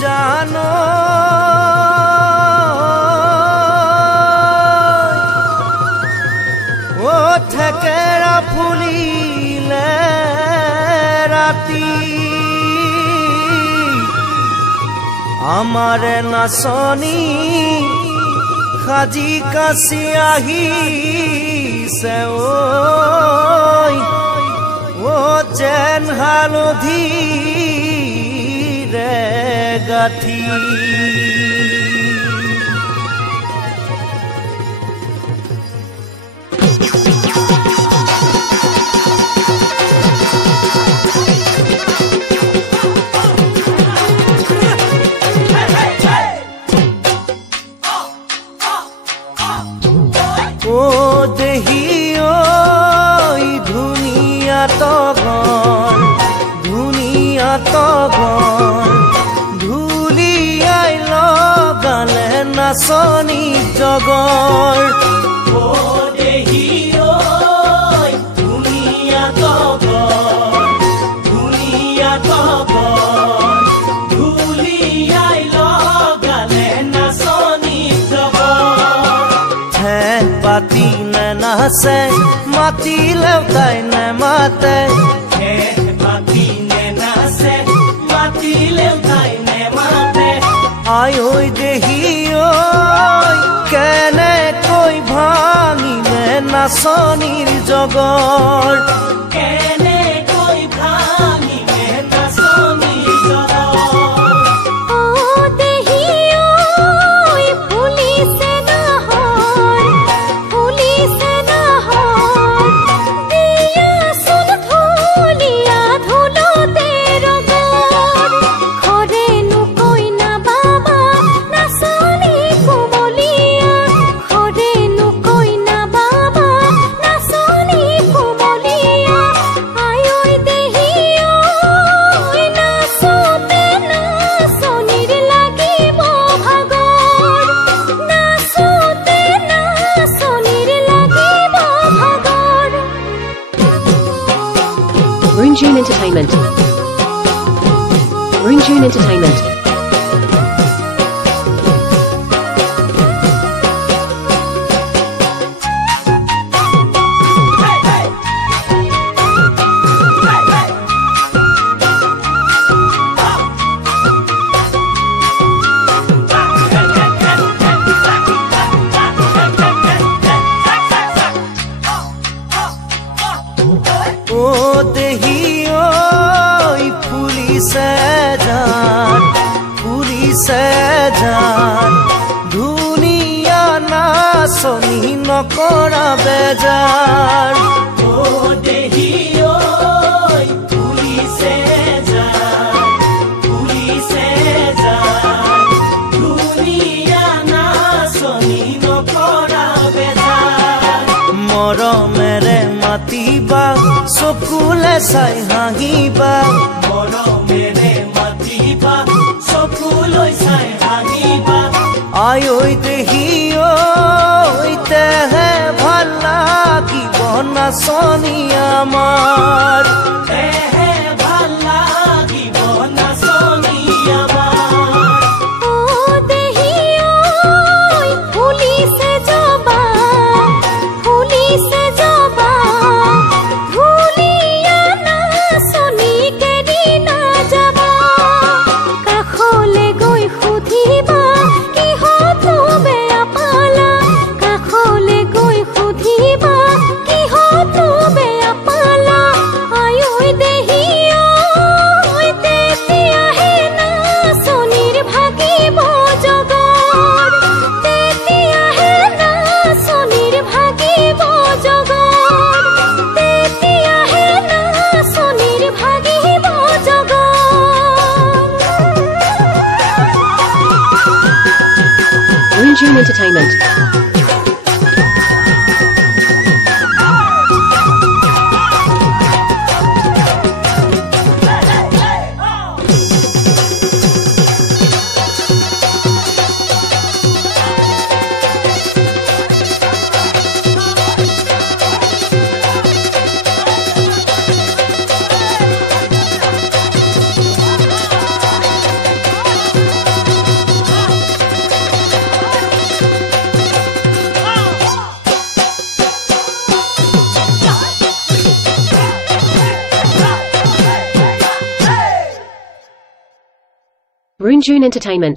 জানো ও থেকেৰা ফুলিলে ৰাতি আমাৰে নাচনী সাজি কাছি আহিছে ও যেন হালধিৰে গাঠি ও দেহি ঐ ধুনীয়া তগৰ ধুলিয়াই লগালে নাচনী জগৰ ও দেহি ঐ ধুনীয়া তগৰ ধুলিয়াই লগালে নাচনী জগৰ ঠেং পাতি নাচে মাতিলেও তাই নেমাতে আই ঐ দেহি ঐ কেনেকৈ ভাঙিলে নাচনীৰ জগৰ কেনেকৈ ভাঙিলে নাচনীৰ জগৰ ও দেহি ঐ ফুলিছে নহৰ দিয়াচোন ধুলীয়া ধুলতে ৰগৰ খৰেনো কইনা বাবা নাচনী কোমলীয়া খৰেনো কইনা বাবা নাচনী কোমলীয়া আই ঐ দেহি ঐ নাচোতে নাচনীৰ লাগিব ভাগৰ নাচোতে নাচনীৰ লাগিব ভাগৰ Runjune Entertainment. Runjune Entertainment. ও দেহি ঐ ফুলিছে জান ধুনীয়া নাচনী নকৰা বেজাৰ ও দেহি ঐ ফুলিছে জান ধুনীয়া নাচনী নকৰা বেজাৰ মৰমেৰে মাতিবা চকুলে চাই হাঁহিবা মৰমেৰে মাতিবা চকুলৈ চাই হাঁহিবা আই ঐ দেহি ঐ তেহে ভাল লাগিব নাচনী আমাৰ তেহে ভাল লাগিব নাচনী আমাৰ ও দেহি ঐ ফুলিছে জবা ধুলীয়া নাচনী কেৰি নাযাবা কাষলে গৈ সুধিবা কিহতো বেয়া পালা কাষলে গৈ সুধিবা কিহতো বেয়া পালা আই ঐ দেহি ঐ তেতিয়াহে নাচনীৰ ভাগিব জগৰ তেতিয়াহে নাচনীৰ ভাগিব জগৰ তেতিয়াহে নাচনীৰ ভাগিব জগৰ Runjune Entertainment. Runjun Entertainment.